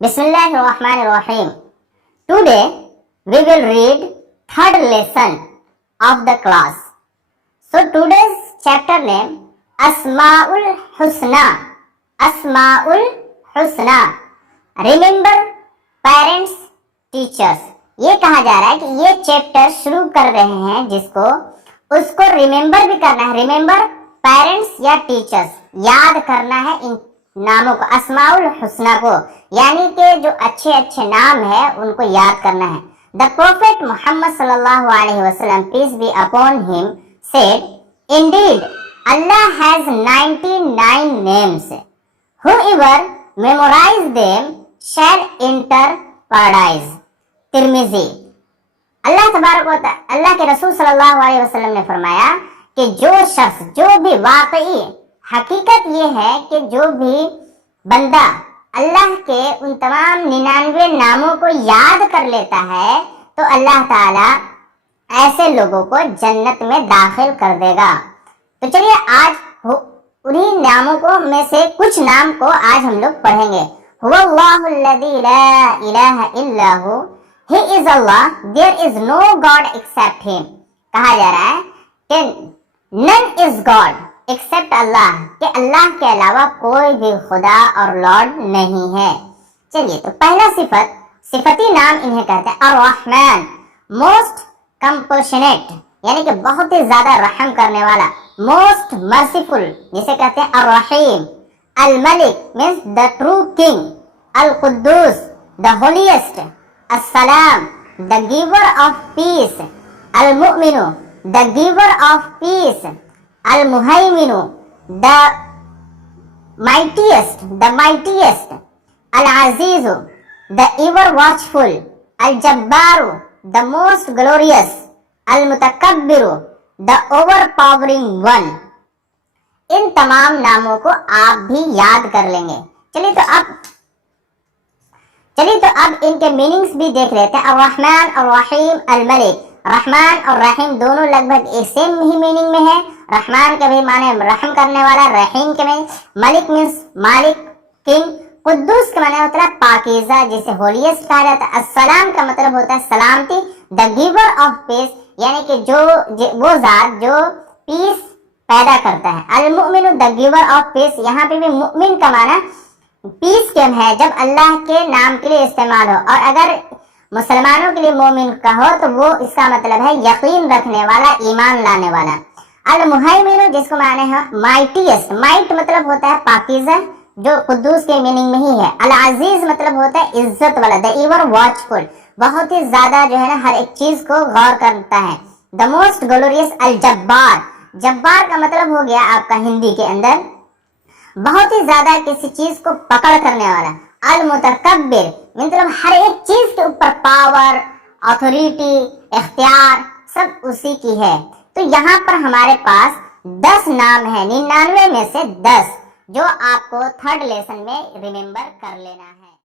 Bismillahirrahmanirrahim. Today we will read third lesson of the class. So today's chapter name Asmaul Husna. Asmaul Husna. Remember parents, teachers. ये कहा जा रहा है कि ये चैप्टर शुरू कर रहे हैं जिसको उसको रिमेंबर भी करना है. रिमेंबर पेरेंट्स या टीचर्स, याद करना है इन नामों को, अस्माउल हुस्ना को, यानी कि जो अच्छे अच्छे नाम है उनको याद करना है. द प्रोफेट मुहम्मद सल्लल्लाहु अलैहि वसल्लम peace be upon him said, indeed Allah has 99 names. Whoever memorize them shall enter paradise. Tirmidhi. Allah के रसूल सल्लल्लाहु अलैहि वसल्लम ने फरमाया कि जो शख्स, जो भी वाकई हकीकत ये है कि जो भी बंदा अल्लाह के उन तमाम 99 नामों को याद कर लेता है तो अल्लाह ताला ऐसे लोगों को जन्नत में दाखिल कर देगा. तो चलिए आज उन्हीं नामों को में से कुछ नाम को आज हम लोग पढ़ेंगे. हुवल्लाहुल्लज़ी ला इलाहा इल्ला who, He is Allah, there is no God except Him. कहा जा रहा है कि none is God except Allah, कि अल्लाह के अलावा कोई भी खुदा और लॉर्ड नहीं है. चलिए तो पहला सिफती नाम इन्हें कहते हैं अर्रहमान, मोस्ट कंपैशनेट, यानी कि बहुत ही ज्यादा रहम करने वाला, मोस्ट मर्सीफुल जिसे कहते हैं Ar-Rahim. Al Malik means the true king, Al Quddus the holiest, As-Salam the giver of peace, Al Muminu the giver of peace, Al Muhaiminu the mightiest, Al Azizu the ever watchful, Al Jabbaru the most glorious, Al Mutakabbiru the overpowering one. इन तमाम नामों को आप भी याद कर लेंगे. चलिए तो अब इनके मीनिंग्स भी देख लेते हैं. अर्रहमान और रहीम, अल मलिक. रहमान और रहीम दोनों लगभग एक सेम ही मीनिंग में है. रहमान के भी माने रहम करने वाला, रहीम के में मलिक मीन्स मालिक, किंग. कुद्दूस का माने होता है पाकीज़ा, जिसे होलीएस्ट कहा जाता है. अस्सलाम का मतलब होता है सलामती. द गिवर ऑफ पीस, यानी कि वो जात जो पीस पैदा करता है. अल Muminu the giver of piece, यहाँ पे भी मुमिन का माना पीस के है जब अल्लाह के नाम के लिए इस्तेमाल हो, और अगर मुसलमानों के लिए मोमिन का हो तो वो इसका मतलब है यकीन रखने वाला, ईमान लाने वाला. अल मुहैमिनु जिसको माने है माइटीएस्ट, माइट मतलब होता है पाकीज़ा जो कुद्दूस के मीनिंग में ही है. अल अजीज मतलब होता है इज्जत वाला, द एवर वॉचफुल, बहुत ही ज्यादा जो है ना हर एक चीज को गौर करता है. द मोस्ट ग्लोरियस अल जब्बार, जब्बार का मतलब हो गया आपका हिंदी के अंदर बहुत ही ज्यादा किसी चीज को पकड़ करने वाला. अल मुतकब्बिर मतलब हर एक चीज के ऊपर पावर, अथॉरिटी, इख्तियार सब उसी की है. तो यहाँ पर हमारे पास 10 नाम है, 99 में से 10 जो आपको थर्ड लेसन में रिमेंबर कर लेना है.